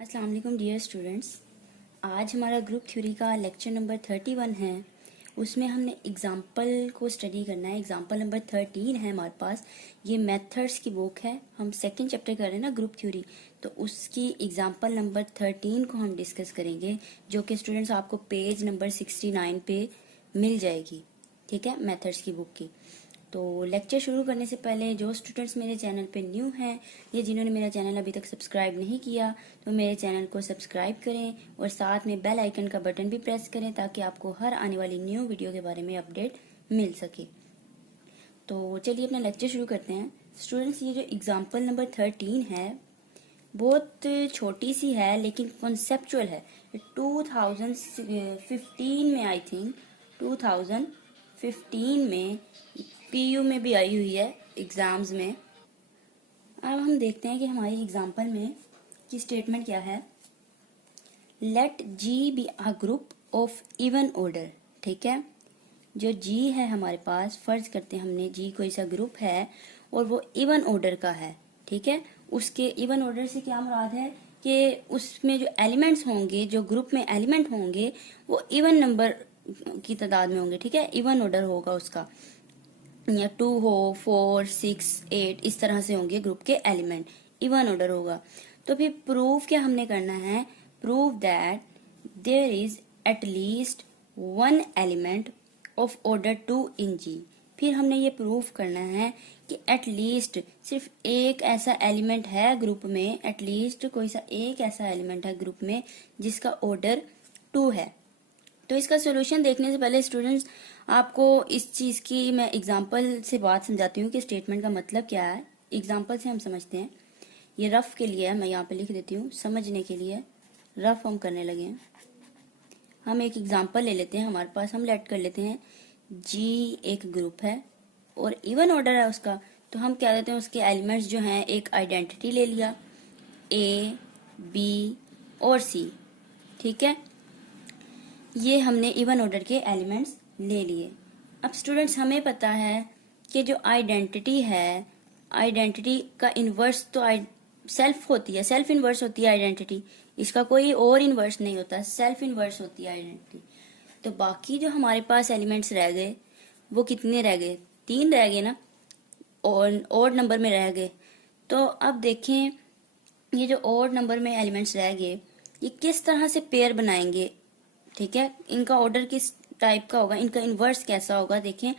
अस्सलाम वालेकुम dear students. आज हमारा ग्रुप थ्योरी का लेक्चर नंबर 31 है। उसमें हमने एग्जाम्पल को स्टडी करना है। एग्जाम्पल नंबर 13 है हमारे पास। ये मेथड्स की बुक है। हम सेकंड चैप्टर कर रहे हैं ना ग्रुप थ्योरी, तो उसकी एग्जाम्पल नंबर 13 को हम डिस्कस करेंगे, जो कि स्टूडेंट्स आपको पेज नंबर 69 पे मिल जाएगी। ठीक है, मेथड्स की बुक की। तो लेक्चर शुरू करने से पहले जो स्टूडेंट्स मेरे चैनल पे न्यू हैं या जिन्होंने मेरा चैनल अभी तक सब्सक्राइब नहीं किया, तो मेरे चैनल को सब्सक्राइब करें और साथ में बेल आइकन का बटन भी प्रेस करें ताकि आपको हर आने वाली न्यू वीडियो के बारे में अपडेट मिल सके। तो चलिए अपना लेक्चर शुरू करते हैं। स्टूडेंट्स, ये जो एग्जाम्पल नंबर 13 है बहुत छोटी सी है लेकिन कॉन्सेप्चुअल है। 2015 में, आई थिंक 2015 में पीयू में भी आई हुई है एग्जाम्स में। अब हम देखते हैं कि हमारी एग्जाम्पल में की स्टेटमेंट क्या है। Let G be a group of even order. ठीक है, जो जी है हमारे पास, फर्ज करते हैं हमने जी कोई सा ग्रुप है और वो इवन ऑर्डर का है। ठीक है, उसके इवन ऑर्डर से क्या मुराद है कि उसमें जो एलिमेंट्स होंगे, जो ग्रुप में एलिमेंट होंगे, वो इवन नंबर की तादाद में होंगे। ठीक है, इवन ऑर्डर होगा उसका, या 2 हो, 4, 6, 8 इस तरह से होंगे ग्रुप के एलिमेंट, इवन ऑर्डर होगा। तो फिर प्रूफ क्या हमने करना है, prove that there is at least one element of order 2 in G. फिर हमने ये प्रूफ करना है कि एट लीस्ट सिर्फ एक ऐसा एलिमेंट है ग्रुप में, एट लीस्ट कोई सा एक ऐसा एलिमेंट है ग्रुप में जिसका ऑर्डर 2 है। तो इसका सॉल्यूशन देखने से पहले स्टूडेंट्स, आपको इस चीज़ की मैं एग्जांपल से बात समझाती हूँ कि स्टेटमेंट का मतलब क्या है। एग्जांपल से हम समझते हैं। ये रफ के लिए है, मैं यहाँ पे लिख देती हूँ, समझने के लिए रफ हम करने लगे हैं। हम एक एग्जांपल ले लेते हैं, हमारे पास हम लेट कर लेते हैं जी एक ग्रुप है और इवन ऑर्डर है उसका, तो हम क्या देते हैं, उसके एलिमेंट्स जो हैं, एक आइडेंटिटी ले लिया ए, बी और सी। ठीक है, ये हमने इवन ऑर्डर के एलिमेंट्स ले लिए। अब स्टूडेंट्स, हमें पता है कि जो आइडेंटिटी है, आइडेंटिटी का इन्वर्स तो सेल्फ होती है, सेल्फ इन्वर्स होती है आइडेंटिटी। इसका कोई और इन्वर्स नहीं होता, सेल्फ इन्वर्स होती है आइडेंटिटी। तो बाकी जो हमारे पास एलिमेंट्स रह गए वो कितने रह गए, 3 रह गए ना, और ऑड नंबर में रह गए। तो अब देखें, ये जो ऑड नंबर में एलिमेंट्स रह गए, ये किस तरह से पेयर बनाएंगे। ठीक है, इनका ऑर्डर किस टाइप का होगा, इनका इन्वर्स कैसा होगा। देखें,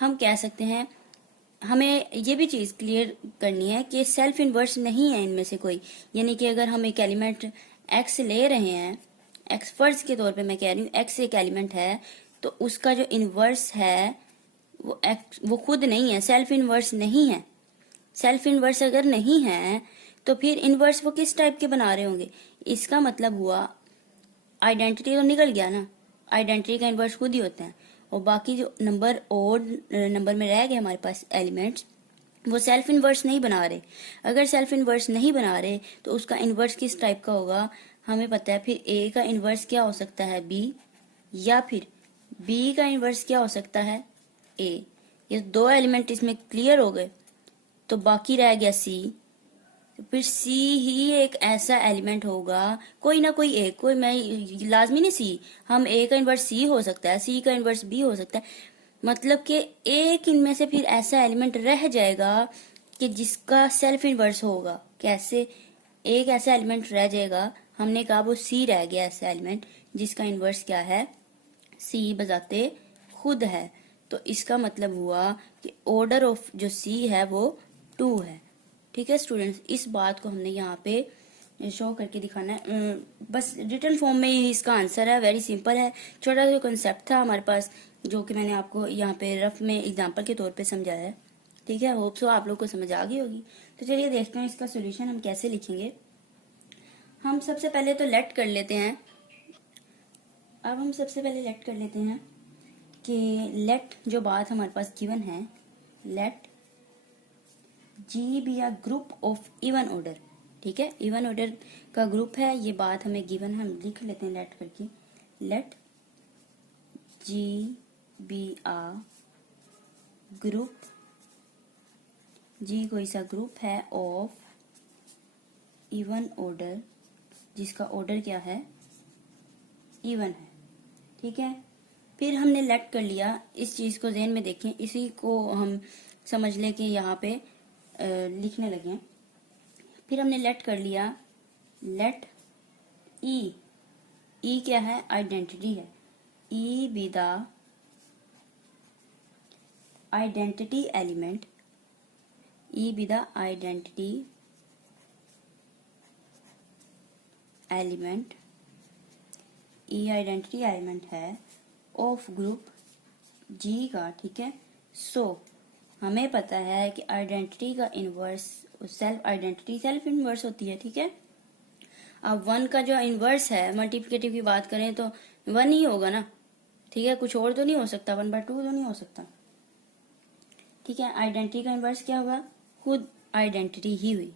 हम कह सकते हैं, हमें ये भी चीज क्लियर करनी है कि सेल्फ इन्वर्स नहीं है इनमें से कोई। यानी कि अगर हम एक एलिमेंट एक्स ले रहे हैं, एक्स फर्ज के तौर पे मैं कह रही हूँ, एक्स एक एलिमेंट है, तो उसका जो इन्वर्स है वो खुद नहीं है, सेल्फ इन्वर्स नहीं है। सेल्फ इन्वर्स अगर नहीं है तो फिर इन्वर्स वो किस टाइप के बना रहे होंगे। इसका मतलब हुआ आइडेंटिटी तो निकल गया ना, आइडेंटिटी का इन्वर्स खुद ही होता है, और बाकी जो नंबर ओड नंबर में रह गए हमारे पास एलिमेंट्स, वो सेल्फ इन्वर्स नहीं बना रहे। अगर सेल्फ इन्वर्स नहीं बना रहे तो उसका इन्वर्स किस टाइप का होगा, हमें पता है। फिर ए का इन्वर्स क्या हो सकता है, बी, या फिर बी का इन्वर्स क्या हो सकता है, ए। ये 2 एलिमेंट इसमें क्लियर हो गए, तो बाकी रह गया सी। तो फिर सी ही एक ऐसा एलिमेंट होगा, कोई ना कोई एक, कोई मैं लाजमी नहीं सी, हम ए का इन्वर्स सी हो सकता है, सी का इन्वर्स बी हो सकता है। मतलब कि एक इनमें से फिर ऐसा एलिमेंट रह जाएगा कि जिसका सेल्फ इन्वर्स होगा। कैसे, एक ऐसा एलिमेंट रह जाएगा, हमने कहा वो सी रह गया, ऐसा एलिमेंट जिसका इन्वर्स क्या है, सी बजाते खुद है। तो इसका मतलब हुआ कि ऑर्डर ऑफ जो सी है वो 2 है। ठीक है स्टूडेंट्स, इस बात को हमने यहाँ पे शो करके दिखाना है। बस रिटर्न फॉर्म में ही इसका आंसर है, वेरी सिंपल है। छोटा सा कंसेप्ट था हमारे पास जो कि मैंने आपको यहाँ पे रफ में एग्जांपल के तौर पे समझाया है। ठीक है, होप सो आप लोग को समझ आ गई होगी। तो चलिए देखते हैं इसका सोल्यूशन हम कैसे लिखेंगे। हम सबसे पहले तो लेट कर लेते हैं। अब हम सबसे पहले लेट कर लेते हैं कि लेट जो बात हमारे पास गिवन है, let G be a group of even order. ठीक है, इवन ऑर्डर का ग्रुप है, ये बात हमें गिवन है, हम लिख लेते हैं लेट करके। Let G be a group, G कोई सा ग्रुप है ऑफ इवन ऑर्डर जिसका ऑर्डर क्या है, इवन है। ठीक है, फिर हमने लेट कर लिया, इस चीज को ज़हन में देखें, इसी को हम समझ लें कि यहाँ पे लिखने लगे। फिर हमने लेट कर लिया, लेट ई क्या है, आइडेंटिटी है, E be the identity element, E be the identity element, E identity element है ऑफ ग्रुप जी का। ठीक है, सो हमें पता है कि आइडेंटिटी का inverse self identity self inverse होती है। ठीक है, अब 1 का जो इनवर्स है, मल्टीप्लिकेटिव की बात करें तो 1 ही होगा ना। ठीक है, कुछ और तो नहीं हो सकता, 1/2 तो नहीं हो सकता। ठीक है, आइडेंटिटी का इनवर्स क्या हुआ, खुद आइडेंटिटी ही हुई।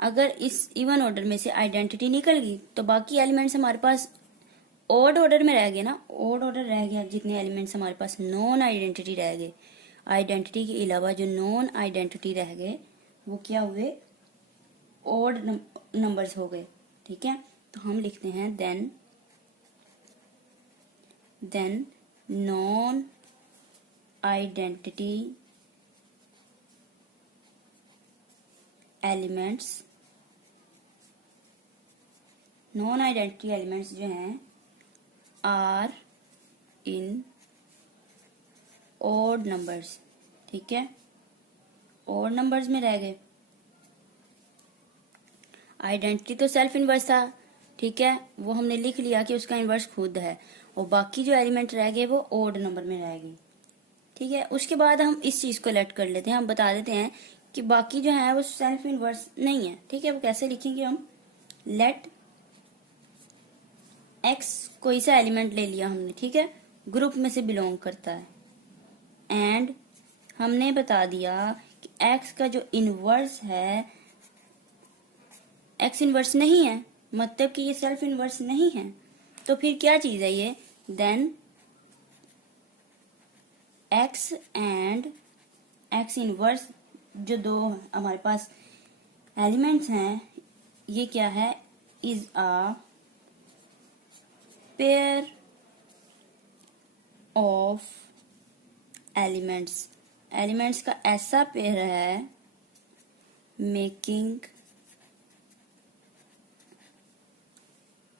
अगर इस इवन ऑर्डर में से आइडेंटिटी निकल गई तो बाकी एलिमेंट्स हमारे पास ऑड ऑर्डर में रह गए ना, ऑड ऑर्डर रह गया, जितने एलिमेंट्स हमारे पास नॉन आइडेंटिटी रह गए, आइडेंटिटी के अलावा जो नॉन आइडेंटिटी रह गए वो क्या हुए, ऑड नंबर्स हो गए। ठीक है, तो हम लिखते हैं then non identity elements, non identity elements जो हैं आर इन ऑड नंबर्स। ठीक है, ऑड नंबर्स में रह गए। आइडेंटिटी तो सेल्फ इनवर्स था, ठीक है, वो हमने लिख लिया कि उसका इनवर्स खुद है, और बाकी जो एलिमेंट रह गए वो ऑड नंबर में रह गए। ठीक है, उसके बाद हम इस चीज को लेट कर लेते हैं, हम बता देते हैं कि बाकी जो है वो सेल्फ इनवर्स नहीं है। ठीक है, वो कैसे लिखेंगे हम, लेट एक्स कोई सा एलिमेंट ले लिया हमने, ठीक है, ग्रुप में से बिलोंग करता है, एंड हमने बता दिया कि एक्स का जो इनवर्स है, एक्स इनवर्स नहीं है, मतलब कि ये सेल्फ इनवर्स नहीं है, तो फिर क्या चीज है ये, then X and X inverse, जो दो हमारे पास एलिमेंट्स हैं, ये क्या है, is a pair of elements, elements का ऐसा पेयर है, making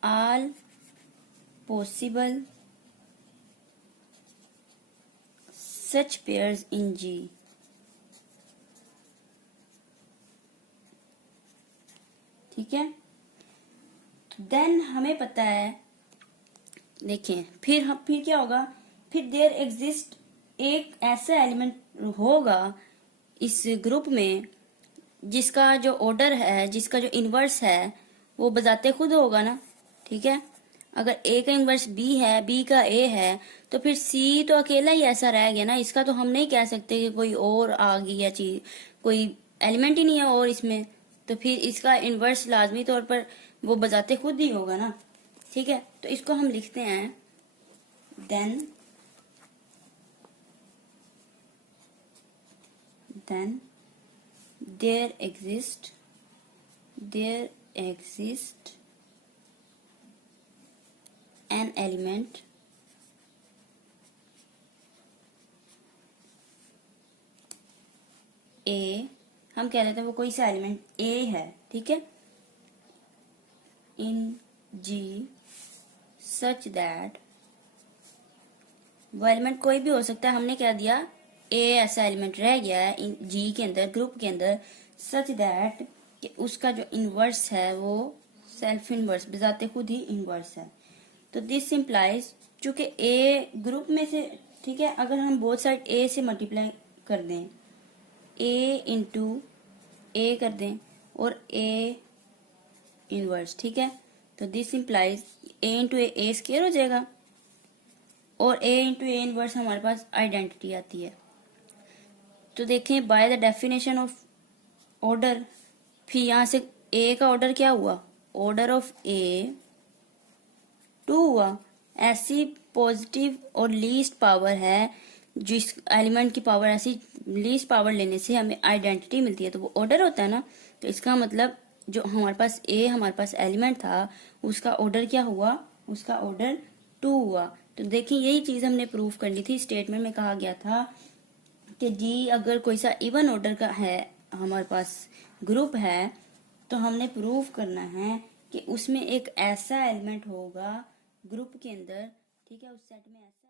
all possible such pairs in G। ठीक है, तो देन हमें पता है, देखिए फिर क्या होगा, फिर देयर एग्जिस्ट एक ऐसा एलिमेंट होगा इस ग्रुप में जिसका जो ऑर्डर है, जिसका जो इनवर्स है वो बजाते खुद होगा ना। ठीक है, अगर ए का इनवर्स बी है, बी का ए है, तो फिर सी तो अकेला ही ऐसा रह गया ना, इसका तो हम नहीं कह सकते कि कोई और आ गई या चीज, कोई एलिमेंट ही नहीं है और इसमें, तो फिर इसका इनवर्स लाजमी तौर पर वो बजाते खुद ही होगा ना। ठीक है, तो इसको हम लिखते हैं then there exist an element A, हम कह देते हैं वो कोई सा एलिमेंट A है, ठीक है, इन G सच दैट, वो एलिमेंट कोई भी हो सकता है, हमने क्या दिया, A ऐसा एलिमेंट रह गया है इन G के अंदर, ग्रुप के अंदर, सच दैट कि उसका जो इनवर्स है वो सेल्फ इनवर्स, बजाते खुद ही इनवर्स है। तो दिस इम्प्लाइज, चूंकि ए ग्रुप में से, ठीक है, अगर हम बोथ साइड ए से मल्टीप्लाई कर दें, ए इंटू ए कर दें और ए इनवर्स, ठीक है, तो this implies A into A square हो जाएगा, और ए इंटू ए इनवर्स हमारे पास आइडेंटिटी आती है। तो देखें by the definition of order, फिर यहां से ए का ऑर्डर क्या हुआ, ऑर्डर ऑफ ए 2 हुआ, ऐसी पॉजिटिव और लीस्ट पावर है, जिस एलिमेंट की पावर ऐसी लीस्ट पावर लेने से हमें आइडेंटिटी मिलती है, तो वो ऑर्डर होता है ना, तो इसका मतलब जो हमारे पास ए हमारे पास एलिमेंट था उसका ऑर्डर क्या हुआ, उसका ऑर्डर 2 हुआ। तो देखिए यही चीज हमने प्रूफ करनी थी। स्टेटमेंट में कहा गया था कि जी अगर कोई सा इवन ऑर्डर का है हमारे पास ग्रुप है तो हमने प्रूफ करना है कि उसमें एक ऐसा एलिमेंट होगा ग्रुप के अंदर, ठीक है, उस सेट में ऐसा